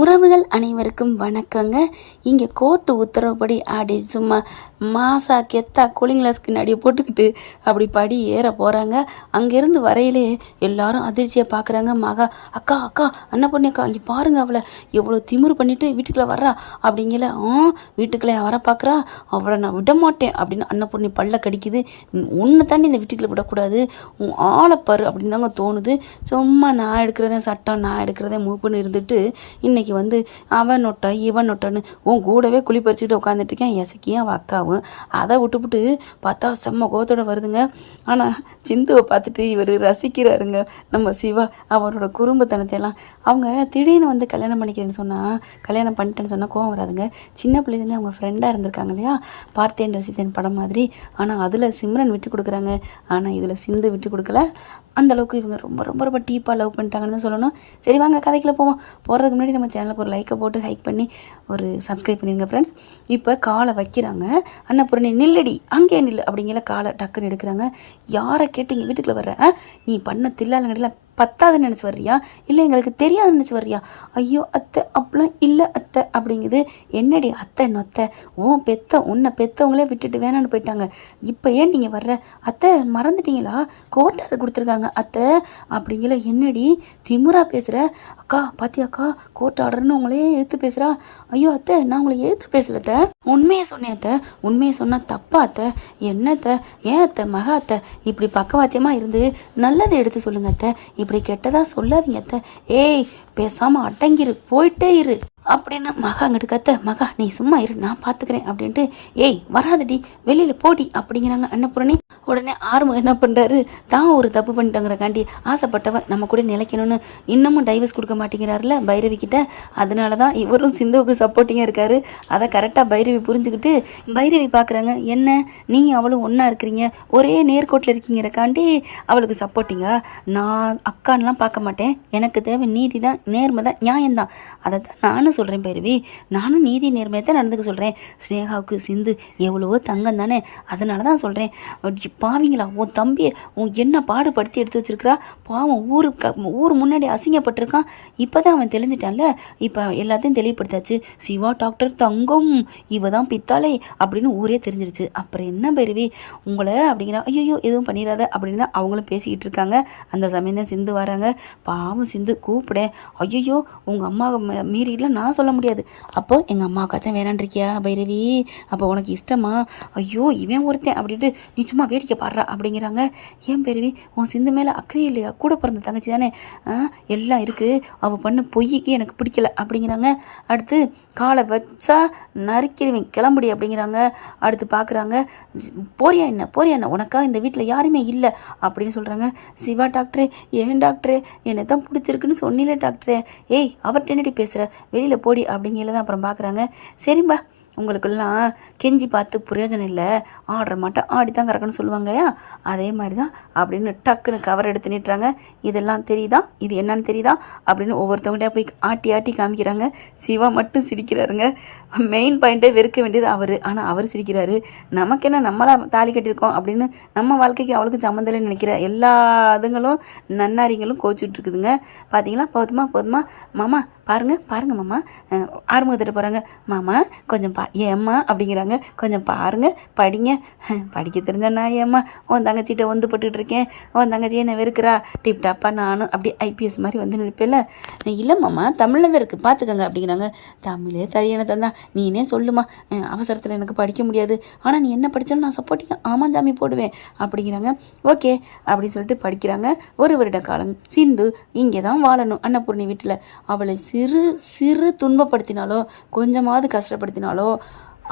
உறவுகள் அனைவருக்கும் வணக்கங்க. இங்கே கோர்ட்டு உத்தரவுப்படி அப்படி சும்மா மாசா கெத்தா கூலிங் கிளாஸ்க்கு நடியை போட்டுக்கிட்டு அப்படி படி ஏற போகிறாங்க. அங்கேருந்து வரையிலே எல்லாரும் அதிர்ச்சியை பார்க்குறாங்க. மகா அக்கா அக்கா அண்ணா அக்கா இங்கே பாருங்க, அவளை எவ்வளோ திமிரு பண்ணிட்டு வீட்டுக்குள்ளே வர்றா அப்படிங்கல. வீட்டுக்குள்ளே வர பார்க்குறா, அவளை நான் விட மாட்டேன் அப்படின்னு அன்னபூர்ணி பல்ல கடிக்குது. உன்னை தாண்டி இந்த வீட்டுக்குள்ளே விடக்கூடாது, உன் ஆளைப்பாரு அப்படின்னு தாங்க தோணுது. சும்மா நான் எடுக்கிறதே சட்டம், நான் எடுக்கிறதே மூப்புன்னு இருந்துட்டு இன்னைக்கு வந்து அவன் நொட்டா இவன் நொட்டான்னு உன் கூடவே குழி பறிச்சுட்டு உட்காந்துட்டு இருக்கேன். எசக்கியும் அவன் அக்காவும் அதை விட்டுவிட்டு பார்த்தா செம்ம கோத்தோட வருதுங்க. ஆனால் சிந்துவை பார்த்துட்டு இவர் ரசிக்கிறாருங்க நம்ம சிவா. அவரோட குறும்புத்தனத்தை எல்லாம் அவங்க திடீர்னு வந்து கல்யாணம் பண்ணிக்கிறேன்னு சொன்னால், கல்யாணம் பண்ணிட்டேன்னு சொன்னால் கோவம் வராதுங்க. சின்ன பிள்ளைலேருந்து அவங்க ஃப்ரெண்டாக இருந்திருக்காங்க இல்லையா, பார்த்தேன் ரசித்தேன் படம் மாதிரி. ஆனால் அதில் சிம்ரன் விட்டு கொடுக்குறாங்க, ஆனால் இதில் சிந்து விட்டு கொடுக்கல. அந்தளவுக்கு இவங்க ரொம்ப ரொம்ப ரொம்ப டீப்பாக லவ் பண்ணிட்டாங்கன்னு தான் சொல்லணும். சரி வாங்க கதைக்குள்ள போவோம். போகிறதுக்கு முன்னாடி நம்ம சேனலுக்கு ஒரு லைக்கை போட்டு ஹைக் பண்ணி ஒரு சப்ஸ்கிரைப் பண்ணிடுங்க ஃப்ரெண்ட்ஸ். இப்போ காலை வைக்கிறாங்க. அன்னபூர்ணி நில்லடி அங்கே நில்லு அப்படிங்கிற காலை டக்குன்னு எடுக்கிறாங்க. யாரை கேட்டு இங்கே வீட்டுக்குள்ளே வர்ற, நீ பண்ண தில்லாலங்கடியில் பத்தாதுன்னு நினச்சி வர்றியா, இல்லை எங்களுக்கு தெரியாதுன்னு நினச்சி வர்றியா? ஐயோ அத்தை அப்படிலாம் இல்லை அத்தை அப்படிங்குது. என்னடி அத்தை நொத்தை, உன்னை பெற்றவங்களே விட்டுட்டு வேணான்னு போயிட்டாங்க, இப்போ ஏன் நீங்கள் வர்ற? அத்தை மறந்துட்டீங்களா, கோர்ட்டார் கொடுத்துருக்காங்க அத்தை அப்படிங்கிற. என்னடி திமுறா பேசுகிற? அக்கா பாத்தியாக்கா, கோர்ட் ஆர்டர்னு உங்களே எடுத்து பேசுகிறா. ஐயோ அத்தை நான் உங்களை எடுத்து பேசல அத்தை, உண்மையை சொன்னேன் அத்தை. உண்மையை சொன்னால் தப்பா அத்தை? என்னத்தை ஏன் அத்தை மகா அத்தை இப்படி பக்கவாத்தியமாக இருந்து நல்லதை எடுத்து சொல்லுங்க அத்தை, இப்படி கெட்டதா சொல்லாதீங்க அத்தை. ஏய் பேசாமல் அடங்கிரு, போயிட்டே இரு அப்படின்னு மகா அங்கிட்டு கத்த. மகா நீ சும்மா இரு, நான் பார்த்துக்கிறேன் அப்படின்ட்டு. ஏய் வராதடி, வெளியில் போடி அப்படிங்கிறாங்க அன்னபூரணி. உடனே ஆர்வம் என்ன பண்ணுறாரு, தான் ஒரு தப்பு பண்ணிட்டாங்கிறக்காண்டி ஆசைப்பட்டவன் நம்ம கூட நிலைக்கணும்னு இன்னமும் டைவர்ஸ் கொடுக்க மாட்டேங்கிறாருல பைரவி கிட்ட. அதனால தான் இவரும் சிந்துவுக்கு சப்போர்ட்டிங்காக இருக்காரு. அதை கரெக்டாக பைரவி புரிஞ்சுக்கிட்டு பைரவி பார்க்குறாங்க. என்ன நீ அவளும் ஒன்றா இருக்கிறீங்க, ஒரே நேர்கோட்டில் இருக்கீங்கிறக்காண்டி அவளுக்கு சப்போர்ட்டிங்கா? நான் அக்கான்லாம் பார்க்க மாட்டேன், எனக்கு தேவை நீதி தான், நேர்மை தான், நியாயம்தான். அதை தான் நானும் சொல்கிறேன் பைரவி, நானும் நீதி நேர்மையை தான் நடந்துக்க சொல்கிறேன். ஸ்னேகாவுக்கு சிந்து எவ்வளவோ தங்கம் தானே, அதனால தான் சொல்கிறேன். பாவீங்களா, உன் தம்பியை உன் என்ன பாடுபடுத்தி எடுத்து வச்சிருக்கிறா பாவம். ஊர் முன்னாடி அசிங்கப்பட்டிருக்கான், இப்போ தான் அவன் தெளிஞ்சிட்டான்ல. இப்போ எல்லாத்தையும் தெளிவுபடுத்தாச்சு. சிவா டாக்டர் தங்கம், இவ தான் பித்தாளை அப்படின்னு ஊரே தெரிஞ்சிருச்சு. அப்புறம் என்ன பைரவி உங்களை அப்படிங்கிறா. ஐயோ எதுவும் பண்ணிடாத அப்படின்னு தான் அவங்களும் பேசிக்கிட்டு இருக்காங்க. அந்த சமயம் தான் சிந்து வராங்க. பாவம் சிந்து கூப்பிட. ஐயோ உங்கள் அம்மா மீறிடலாம் நான் சொல்ல முடியாது. அப்போ எங்கள் அம்மாவுக்கு தான் வேணான்றிருக்கியா பைரவி, அப்போ உனக்கு இஷ்டமா? ஐயோ இவன் ஒருத்தன் அப்படின்ட்டு நீ சும்மா வேடிக்கை பாடுறா அப்படிங்கிறாங்க. ஏன் பைரவி உன் சிந்து மேலே அக்கறை இல்லையா? கூட பிறந்த தங்கச்சி தானே, எல்லாம் இருக்குது, அவள் பண்ண பொய்க்கு எனக்கு பிடிக்கல அப்படிங்கிறாங்க. அடுத்து காலை வச்சா நறுக்கிடுவேன் கிளம்புடி அப்படிங்கிறாங்க. அடுத்து பார்க்குறாங்க. போறியா என்ன உனக்கா இந்த வீட்டில் யாருமே இல்லை அப்படின்னு சொல்கிறாங்க. சிவா டாக்டரே ஏன் டாக்டரே என்னை தான் பிடிச்சிருக்குன்னு சொன்னிலே டாக்டரே, ஏய் அவர்கிட்ட என்னடி பேசுகிற, வெளியில் போடி அப்படிங்கிறத தான் அப்புறம் பார்க்குறாங்க. சரிம்பா உங்களுக்கெல்லாம் கெஞ்சி பார்த்து பிரயோஜனம் இல்லை, ஆடுற மாட்டேன் ஆடி தான் கறக்கணும்னு சொல்லுவாங்கயா, அதே மாதிரி தான் அப்படின்னு டக்குன்னு கவர் எடுத்து நிட்டுறாங்க. இதெல்லாம் தெரியுதா, இது என்னன்னு தெரியுதா அப்படின்னு ஒவ்வொருத்தவங்கள்ட்ட போய் ஆட்டி ஆட்டி காமிக்கிறாங்க. சிவா மட்டும் சிரிக்கிறாருங்க. மெயின் பாயிண்ட்டே வெறுக்க வேண்டியது அவர், ஆனால் அவர் சிரிக்கிறாரு. நமக்கு என்ன, நம்மளா தாலி கட்டியிருக்கோம் அப்படின்னு நம்ம வாழ்க்கைக்கு அவளுக்கு சம்மந்தம்னு நினைக்கிற எல்லா அதுங்களும் நன்னாரிங்களும் கோச்சிட்டு இருக்குதுங்க. பார்த்தீங்களா, போதுமா மாமா பாருங்க மாமா, ஆறுமுகத்திட்ட போகிறாங்க. மாமா கொஞ்சம் ஏம்மா அப்படிங்கிறாங்க. கொஞ்சம் பாருங்க படிங்க, படிக்க தெரிஞ்சா நான் ஏம்மா உன் தங்கச்சிட்ட வந்து போட்டுக்கிட்டு இருக்கேன், உன் தங்கச்சியை என்ன வெறுக்கிறா, டிப்டாப்பா நானும் அப்படி ஐபிஎஸ் மாதிரி வந்து நினைப்பேல. இல்லை மாமா தமிழில் தான் இருக்குது பார்த்துக்கங்க அப்படிங்கிறாங்க. தமிழே தரியனை தந்தா நீனே சொல்லுமா, அவசரத்தில் எனக்கு படிக்க முடியாது, ஆனால் நீ என்ன படித்தாலும் நான் சப்போர்ட்டிங்க ஆமாஞ்சாமி போடுவேன் அப்படிங்கிறாங்க. ஓகே அப்படின்னு சொல்லிட்டு படிக்கிறாங்க. ஒரு வருட காலம் சிந்து இங்கே தான் வாழணும் அன்னபூர்ணி வீட்டில். அவளை சிறு துன்பப்படுத்தினாலோ கொஞ்சமாவது கஷ்டப்படுத்தினாலோ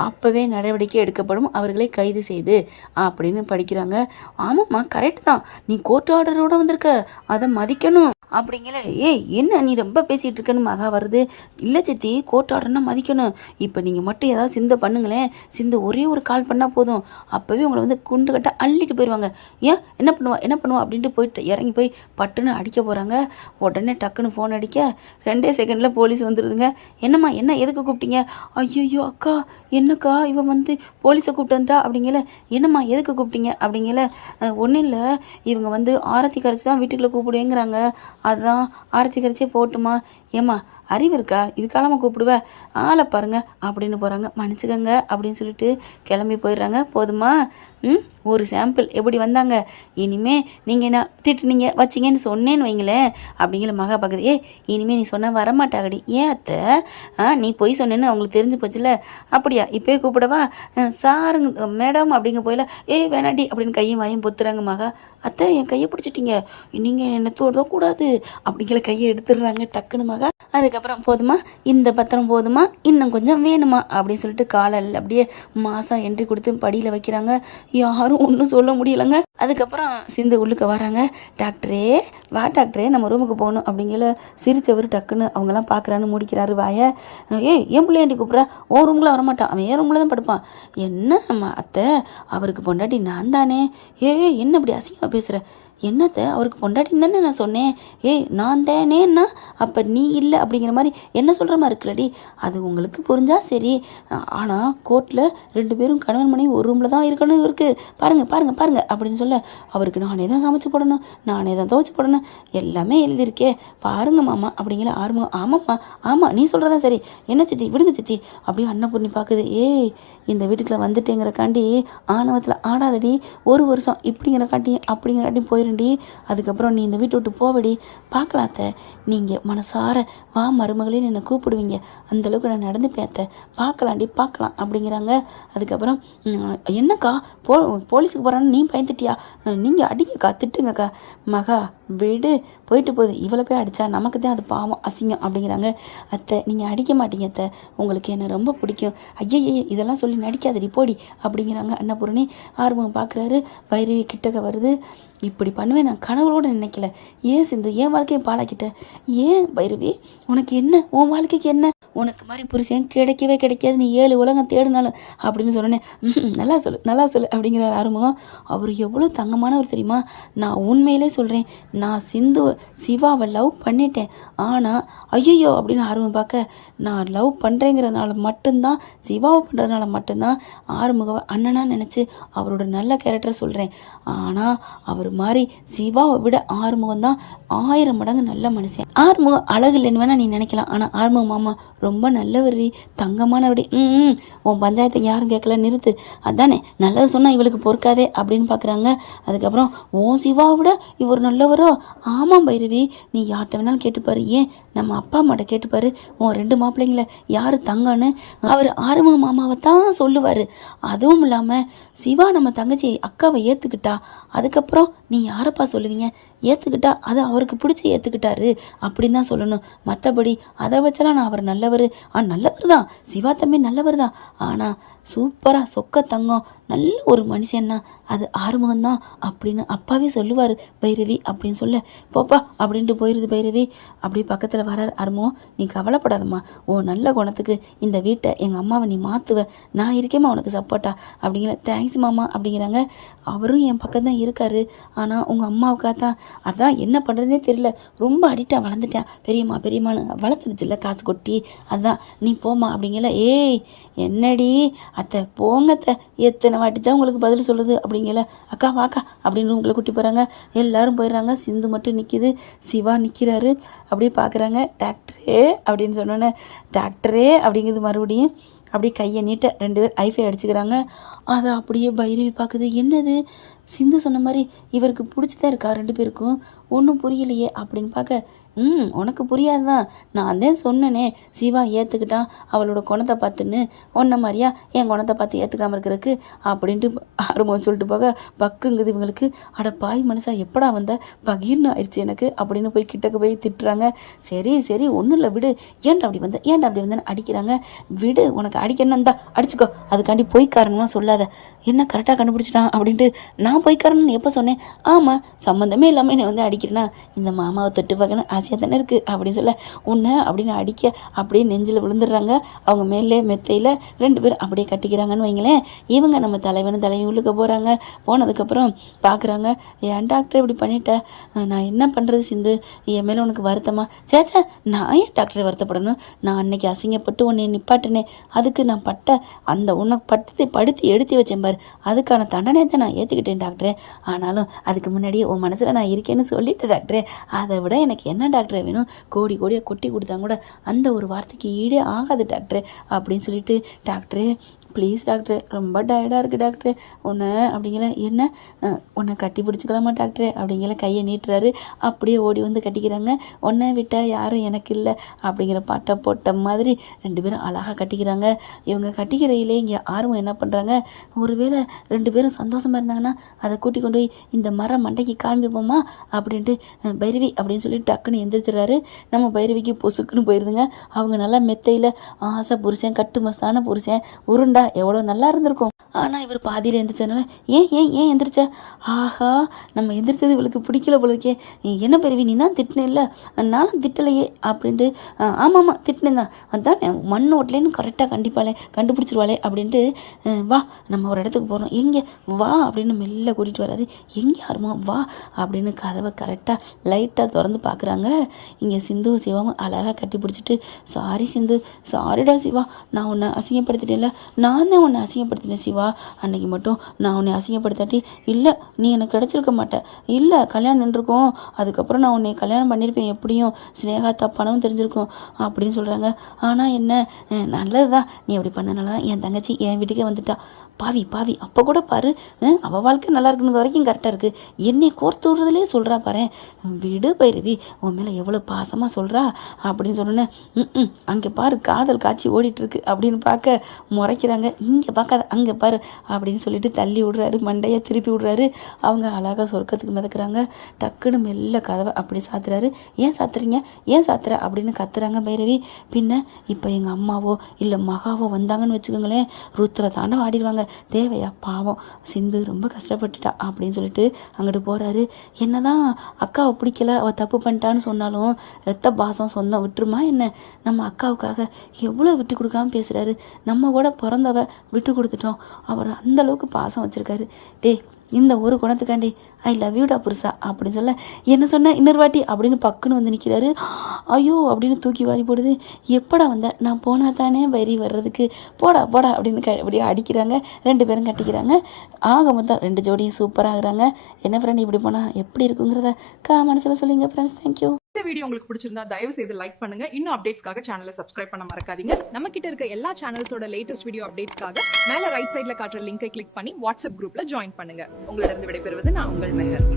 அப்போவே நடவடிக்கை எடுக்கப்படும், அவர்களை கைது செய்து அப்படின்னு படிக்கிறாங்க. ஆமாம்மா கரெக்ட் தான், நீ கோர்ட் ஆர்டரோடு வந்திருக்க, அதை மதிக்கணும் அப்படிங்கிற. ஏய் என்ன நீ ரொம்ப பேசிகிட்டு இருக்கன்னு மகா வருது. இல்லை சித்தி கோர்ட் ஆர்டர்னா மதிக்கணும், இப்போ நீங்கள் மட்டும் ஏதாவது சிந்தை பண்ணுங்களேன், சிந்து ஒரே ஒரு கால் பண்ணால் போதும், அப்போவே உங்களை வந்து குண்டு கட்ட அள்ளிட்டு போயிடுவாங்க. ஏன் என்ன பண்ணுவா அப்படின்ட்டு போயிட்டு இறங்கி போய் பட்டுன்னு அடிக்க போகிறாங்க. உடனே டக்குன்னு ஃபோன் அடிக்க 2 செகண்டில் போலீஸ் வந்துடுதுங்க. என்னம்மா என்ன எதுக்கு கூப்பிட்டீங்க? ஐயோ அக்கா என்னக்கா இவன் வந்து போலீஸை கூப்பிட்டு வந்துட்டா அப்படிங்கல. என்னம்மா எதுக்கு கூப்பிட்டீங்க அப்படிங்கல. ஒன்றும் இல்லை, இவங்க வந்து ஆரத்தி கரைச்சி தான் வீட்டுக்குள்ளே கூப்பிடுவேங்கிறாங்க, அதுதான் ஆரத்தி கரைச்சே போட்டுமா. ஏம்மா அறிவு இருக்கா, இதுக்காலமாக கூப்பிடுவேன், ஆளை பாருங்க அப்படின்னு போகிறாங்க. மன்னிச்சுக்கங்க அப்படின்னு சொல்லிட்டு கிளம்பி போயிடுறாங்க. போதுமா? ஒரு சாம்பிள் எப்படி வந்தாங்க, இனிமே நீங்கள் என்ன திட்டுனீங்க வச்சிங்கன்னு சொன்னேன்னு வைங்களேன் அப்படிங்கிற மகா பக்கத்து, இனிமேல் நீ சொன்னால் வரமாட்டாகடி. ஏன் அத்தை, நீ பொய் சொன்னேன்னு அவங்களுக்கு தெரிஞ்சு போச்சுல, அப்படியா இப்போயே கூப்பிடவா, சாருங்க மேடம் அப்படிங்க போயில, வேணாடி அப்படின்னு கையும் வாயும் பொத்துறாங்க மகா. அத்தை என் கையை பிடிச்சிட்டிங்க, நீங்கள் என்ன தோடக்கூடாது அப்படிங்கிற கையை எடுத்துடுறாங்க டக்குன்னு மகா. அதுக்கப்புறம் போதுமா, இந்த பத்திரம் போதுமா, இன்னும் கொஞ்சம் வேணுமா அப்படின்னு சொல்லிட்டு காலில் அப்படியே மாசா என்ட்ரி கொடுத்து படியில் வைக்கிறாங்க. யாரும் ஒன்றும் சொல்ல முடியலைங்க. அதுக்கப்புறம் சிந்து உள்ளுக்க வராங்க. டாக்டரே வா டாக்டரே, நம்ம ரூமுக்கு போகணும் அப்படிங்கிற சிரிச்சவர் டக்குன்னு அவங்கெல்லாம் பார்க்குறான்னு முடிக்கிறாரு வாயை. ஏன் பிள்ளையாண்டி கூப்பிட்றா, ஓ ரூமில் வரமாட்டான், அவன் ஏன் ரூமில் தான் படுப்பான். என்ன அத்தை, அவருக்கு பொண்டாட்டி நான் தானே. என்ன அப்படி அசிங்கமாக பேசுகிற, என்னத்த அவருக்கு பொண்டாட்டின்னு தானே நான் சொன்னேன். நான் தானேன்னா அப்போ நீ இல்லை அப்படிங்கிற மாதிரி என்ன சொல்கிற மாதிரி இருக்குல்லடி, அது உங்களுக்கு புரிஞ்சா சரி. ஆனால் கோர்ட்டில் 2 பேரும் கணவன் மனைவி ஒரு ரூமில் தான் இருக்கணும் இவருக்கு, பாருங்கள் பாருங்கள் பாருங்கள் அப்படின்னு சொல்ல, அவருக்கு நானே தான் சமைச்சு போடணும், நானே தான் துவைச்சி போடணும், எல்லாமே எழுதியிருக்கே பாருங்க மாமா அப்படிங்கிற ஆரம்பம். ஆமாம்மா ஆமாம் நீ சொல்கிறதா சரி, என்ன சித்தி விடுங்க சித்தி அப்படியே அன்னபூர்ணி பார்க்குது. இந்த வீட்டுக்குள்ள வந்துட்டேங்கிறக்காண்டி ஆணவத்தில் ஆடாதடி, 1 வருஷம் அப்படிங்கிறக்காண்டி போயிரு. அதுக்கப்புறம் நீ இந்த வீட்டை விட்டு போவடி, பார்க்கலாத்த, நீங்கள் மனசார வா மருமகளின்னு என்னை கூப்பிடுவீங்க, அந்தளவுக்கு நான் நடந்து பேத்த, பார்க்கலாம் அப்படிங்கிறாங்க. அதுக்கப்புறம் என்னக்கா போலீஸுக்கு போகிறான்னு நீ பயந்துட்டியா, நீங்கள் அடிங்கக்கா திட்டுங்கக்கா. மகா விடு, போயிட்டு போகுது, இவ்வளோ போய் அடித்தா நமக்கு தான் அது பாவம் அசிங்கம் அப்படிங்கிறாங்க. அத்தை நீங்கள் அடிக்க மாட்டீங்க அத்தை, உங்களுக்கு என்ன ரொம்ப பிடிக்கும், ஐயையே இதெல்லாம் சொல்லி நடிக்காதடி போடி அப்படிங்கிறாங்க. அன்னபூரணி ஆர்வம் பார்க்குறாரு. பைரவி கிட்டக்க வருது. இப்படி பண்ணுவேன் நான் கனவுளோடு நினைக்கல. ஏன் சிந்து என் வாழ்க்கையை பாழாக்கிட்ட, ஏன் பைரவி உனக்கு என்ன, உன் வாழ்க்கைக்கு என்ன, உனக்கு மாதிரி புருஷன் கிடைக்கவே கிடைக்காது, நீ 7 உலகம் தேடினாலும் அப்படின்னு சொன்னேன். நல்லா சொல்லு அப்படிங்கிறார் ஆறுமுகம். அவர் எவ்வளோ தங்கமானவர் தெரியுமா, நான் உண்மையிலே சொல்கிறேன், நான் சிவாவை லவ் பண்ணிட்டேன். ஆனால் ஐயோ அப்படின்னு ஆர்வம் பார்க்க, நான் லவ் பண்ணுறேங்கிறதுனால மட்டும்தான், சிவாவை பண்ணுறதுனால மட்டும்தான் ஆறுமுகவை அண்ணனாக நினச்சி அவரோட நல்ல கேரக்டரை சொல்கிறேன். ஆனால் அவர் மாதிரி சிவாவை விட ஆறுமுகம் தான் 1000 மடங்கு நல்ல மனுஷன். ஆறுமுகம் அழகு இல்லைன்னு வேணா நீ நினைக்கலாம், ஆனால் ஆறுமுகம் மாமா ரொம்ப நல்லவரி, தங்கமானவடி. உன் பஞ்சாயத்தை யாரும் கேட்கல, நிறுத்து, அதானே நல்லது சொன்னால் இவளுக்கு பொறுக்காதே அப்படின்னு பார்க்குறாங்க. அதுக்கப்புறம் ஓ சிவாவை விட இவர் நல்லவரோ, ஆமாம் பைரவி நீ யார்கிட்ட வேணாலும் கேட்டுப்பாரு, ஏன் நம்ம அப்பா அம்மாட்ட கேட்டுப்பாரு, உன் 2 மாப்பிள்ளைங்கள யார் தங்கன்னு அவர் ஆறுமுக மாமாவை தான் சொல்லுவார். அதுவும் இல்லாமல் சிவா நம்ம தங்கச்சி அக்காவை ஏற்றுக்கிட்டா, அதுக்கப்புறம் நீ யாரப்பா சொல்லுவீங்க, ஏற்றுக்கிட்டா அது அவருக்கு பிடிச்சி ஏற்றுக்கிட்டாரு அப்படின்னு தான் சொல்லணும். மற்றபடி அதை வச்சலாம் நான் அவர் நல்லவர், நல்லவர் தான், சிவா தம்பி நல்லவர் தான், ஆனால் சூப்பராக சொக்க தங்கம் நல்ல ஒரு மனுஷன்னா அது ஆறுமுகம்தான் அப்படின்னு அப்பாவே சொல்லுவார் பைரவி அப்படின்னு சொல்ல, போப்பா அப்படின்ட்டு போயிடுது பைரவி. அப்படியே பக்கத்தில் வரார் ஆறுமுகம். நீ கவலைப்படாதம்மா, ஓ நல்ல குணத்துக்கு இந்த வீட்டை எங்கள் அம்மாவை நீ மாற்றுவ, நான் இருக்கேம்மா உனக்கு சப்போர்ட்டா அப்படிங்கிற. தேங்க்ஸ் மாமா அப்படிங்கிறாங்க. அவரும் என் பக்கம் தான் இருக்காரு, ஆனால் உங்கள் அம்மாவுக்காக தான், அதான் என்ன பண்ணுறதுனே தெரியல, ரொம்ப அடிக்டாக வளர்ந்துட்டேன், பெரியம்மான்னு வளர்த்துருச்சுல்ல காசு கொட்டி, அதான் நீ போமா அப்படிங்கல. என்னடி அத்தை போங்கத்தை, எத்தனை வாட்டி தான் உங்களுக்கு பதில் சொல்லுது அப்படிங்கல. அக்கா வாக்கா அப்படின்னு உங்களை கூட்டி போகிறாங்க. எல்லாரும் போயிடுறாங்க. சிந்து மட்டும் நிற்கிது, சிவா நிற்கிறாரு. அப்படியே பார்க்குறாங்க. டாக்டரே அப்படின்னு சொன்னோன்னே டாக்டரே அப்படிங்கிறது மறுபடியும் அப்படியே கையை நீட்ட 2 பேர் ஐஃபை அடிச்சுக்கிறாங்க. அதை அப்படியே பைரவி பார்க்குது. என்னது சிந்து சொன்ன மாதிரி இவருக்கு பிடிச்சிதான் இருக்கா 2 பேருக்கும், ஒன்றும் புரியலையே அப்படின்னு பார்க்க, உனக்கு புரியாது தான், நான் தான் சொன்னனே சிவா ஏற்றுக்கிட்டான் அவளோட குணத்தை பார்த்துன்னு, ஒன்றை மாதிரியா என் குணத்தை பார்த்து ஏற்றுக்காமல் இருக்கிறதுக்கு அப்படின்ட்டு ஆரம்பம் சொல்லிட்டு போக பக்குங்குது இவங்களுக்கு. அட பாய் மனுஷா எப்படா வந்த, பகீர்னு ஆயிடுச்சு எனக்கு அப்படின்னு போய் கிட்டக்கு போய் திட்டுறாங்க. சரி ஒன்றும் இல்லை விடு, ஏன்டா அப்படி வந்தேன்னு அடிக்கிறாங்க. விடு, உனக்கு அடிக்கணும் தான் அடிச்சுக்கோ, அதுக்காண்டி போய் காரணமாக சொல்லாத, என்ன கரெக்டாக கண்டுபிடிச்சிட்டான் அப்படின்ட்டு. நான் போய் காரணம்னு எப்போ சொன்னேன், ஆமாம் சம்மந்தமே இல்லாமல் என்னை வந்து அடிக்கிறேன்னா இந்த மாமாவை தொட்டு பார்க்கணும் ஆசையாக தானே இருக்குது அப்படின்னு சொல்ல, உன்னை அப்படின்னு அடிக்க அப்படியே நெஞ்சில் விழுந்துடுறாங்க. அவங்க மேலே மெத்தையில் 2 பேரும் அப்படியே கட்டிக்கிறாங்கன்னு வைங்களேன். இவங்க நம்ம தலைவி உள்ளுக்க போகிறாங்க. போனதுக்கப்புறம் பார்க்குறாங்க, ஏன் டாக்டர் இப்படி பண்ணிட்டேன், நான் என்ன பண்ணுறது சிந்து, என் மேலே உனக்கு வருத்தமா, சேச்சா நான் ஏன் டாக்டரை வருத்தப்படணும், நான் அன்னைக்கு அசிங்கப்பட்டு உன்னை நிப்பாட்டினேன், அதுக்கு நான் பட்ட அந்த உனக்கு படுத்தி எடுத்து வச்சேன் பாரு, அதுக்கான தண்டனை தான் நான் ஏற்றுக்கிட்டேன் டாக்டரே, ஆனாலும் அதுக்கு முன்னாடியே உன் மனசில் நான் இருக்கேன்னு சொல்லிட்டேன் டாக்டரே, அதை விட எனக்கு என்ன டாக்டர் வேணும், கோடி கோடியாக கொட்டி கொடுத்தா கூட அந்த ஒரு வார்த்தைக்கு ஈடே ஆகாது டாக்டர் அப்படின்னு சொல்லிட்டு, டாக்டரே ப்ளீஸ் டாக்டர் ரொம்ப டயர்டாக இருக்குது டாக்டர் உன்னை அப்படிங்கிற, என்ன உன்னை கட்டி பிடிச்சிக்கலாமா டாக்டர் அப்படிங்கிற கையை நீட்டுறாரு. அப்படியே ஓடி வந்து கட்டிக்கிறாங்க. உன்னை விட்டால் யாரும் எனக்கு இல்லை அப்படிங்கிற பாட்டை போட்ட மாதிரி 2 பேரும் அழகாக கட்டிக்கிறாங்க. இவங்க கட்டிக்கிறையிலே இங்கே ஆர்வம் என்ன பண்ணுறாங்க, ஒருவேளை 2 பேரும் சந்தோஷமாக இருந்தாங்கன்னா அதை கூட்டி கொண்டு போய் இந்த மரம் மண்டைக்கு காமிப்போமா அப்படின்ட்டு பைரவி அப்படின்னு சொல்லி டக்குன்னு எந்திரிச்சிடறாரு. நம்ம பைரவிக்கு பொசுக்குன்னு போயிருதுங்க. அவங்க நல்லா மெத்தையில் ஆசை புருஷன், கட்டு மஸ்தான புருஷன், உருண்டா எவ்வளோ நல்லா இருந்திருக்கும். ஆனால் இவர் பாதியில் எந்திரிச்சதுனால ஏன் ஏன் ஏன் எந்திரிச்ச, ஆஹா நம்ம எந்திரிச்சது இவளுக்கு பிடிக்கல போல இருக்கே, என்ன பைரவி நீ தான் திட்டின இல்லை, நானும் திட்டலையே அப்படின்ட்டு, ஆமாம் திட்டினேன் தான், அதான் மண் ஓட்டலேன்னு கரெக்டாக கண்டுபிடிச்சிருவாளே அப்படின்ட்டு, வா நம்ம ஒரு இடத்துக்கு போகிறோம், எங்கே வா அப்படின்னு மெல்ல கூட்டிகிட்டு வராரு. எங்கே யாருமா வா அப்படின்னு கதவை கரெக்டாக லைட்டாக திறந்து பார்க்குறாங்க. இங்கே சிந்து சிவாவும் அழகாக கட்டி பிடிச்சிட்டு, சாரி சிந்து, சாரிடா சிவா, நான் உன்னை அசிங்கப்படுத்திட்டேன்ல, நான் தான் உன்னை அசிங்கப்படுத்தினேன் சிவா, அன்னைக்கு மட்டும் நான் உன்னை அசிங்கப்படுத்தாட்டி இல்லை நீ எனக்கு கிடச்சிருக்க மாட்டேன், இல்லை கல்யாணம் நின்றுருக்கோம், அதுக்கப்புறம் நான் உன்னை கல்யாணம் பண்ணியிருப்பேன், எப்படியும் ஸ்னேகா தப்பானவும் தெரிஞ்சிருக்கும் அப்படின்னு சொல்கிறாங்க. ஆனால் என்ன நல்லது தான், நீ அப்படி பண்ணனால தான் என் தங்கச்சி என் வீட்டுக்கே வந்துட்டா, பாவி பாவி அப்போ கூட பாரு அவள் வாழ்க்கை நல்லா இருக்குன்னு வரைக்கும் கரெக்டாக இருக்குது, என்னை கோர்த்து விடுறதுலே சொல்கிறா பாரு, விடு பைரவி உன் மேலே எவ்வளோ பாசமாக சொல்கிறா அப்படின்னு சொன்னேன். அங்கே பாரு காதல் காட்சி ஓடிட்டுருக்கு அப்படின்னு பார்க்க முறைக்கிறாங்க. இங்கே பார்க்காத அங்கே பாரு அப்படின்னு சொல்லிட்டு தள்ளி விடுறாரு, மண்டையை திருப்பி விடுறாரு. அவங்க அழகாக சொர்க்கத்துக்கு மிதக்குறாங்க. டக்குன்னு மெல்ல கதவை அப்படி சாத்துறாரு. ஏன் சாத்துறீங்க, ஏன் சாத்துற அப்படின்னு கத்துறாங்க பைரவி. பின்ன இப்போ எங்கள் அம்மாவோ இல்லை மகாவோ வந்தாங்கன்னு வச்சுக்கோங்களேன், ருத்ர தாண்டம் ஆடிடுவாங்க, தேவையா பாவம் சிந்து ரொம்ப கஷ்டப்பட்டுட்டா அப்படின்னு சொல்லிட்டு அங்கிட்டு போகிறாரு. என்னதான் அக்காவை பிடிக்கல, அவள் தப்பு பண்ணிட்டான்னு சொன்னாலும் ரத்த பாசம் சொந்தம் விட்டுருமா என்ன, நம்ம அக்காவுக்காக எவ்வளோ விட்டு கொடுக்காம பேசுகிறாரு, நம்ம கூட பிறந்தவ விட்டு கொடுத்துட்டோம், அவர் அந்தளவுக்கு பாசம் வச்சுருக்காரு. டே இந்த ஒரு குணத்துக்காண்டி ஐ லவ் யூடா புருஷா அப்படின்னு சொல்ல, என்ன சொன்ன இன்னொரு வாட்டி அப்படின்னு பக்குன்னு வந்து நிற்கிறாரு. ஐயோ அப்படின்னு தூக்கி வாரி போடுது. எப்படா வந்த, நான் போனா தானே வரி வர்றதுக்கு, போடா போடா அப்படின்னு அப்படியே அடிக்கிறாங்க. 2 பேரும் கட்டிக்கிறாங்க. ஆக மொத்தம் 2 ஜோடியும் சூப்பராகிறாங்க. என்ன ஃப்ரெண்ட் இப்படி போனால் எப்படி இருக்குங்கிறத மனசில் சொல்லுங்க ஃப்ரெண்ட்ஸ். தேங்க்யூ. இந்த வீடியோ உங்களுக்கு பிடிச்சிருந்தா தயவு செய்து லைக் பண்ணுங்க. இன்னும் அப்டேட்ஸ்க்காக சேனலை சப்ஸ்கிரைப் பண்ண மறக்காதீங்க. நம்ம கிட்ட இருக்க எல்லா சேனல்ஸோட லேட்டஸ்ட் வீடியோ அப்டேட்ஸ்க்காக மேல ரைட் சைடுல காட்டுற லிங்கை கிளிக் பண்ணி வாட்ஸ்அப் குரூப்ல ஜாயின் பண்ணுங்க. உங்களிடம் விடைபெறுவது நான் உங்கள் மெஹர்.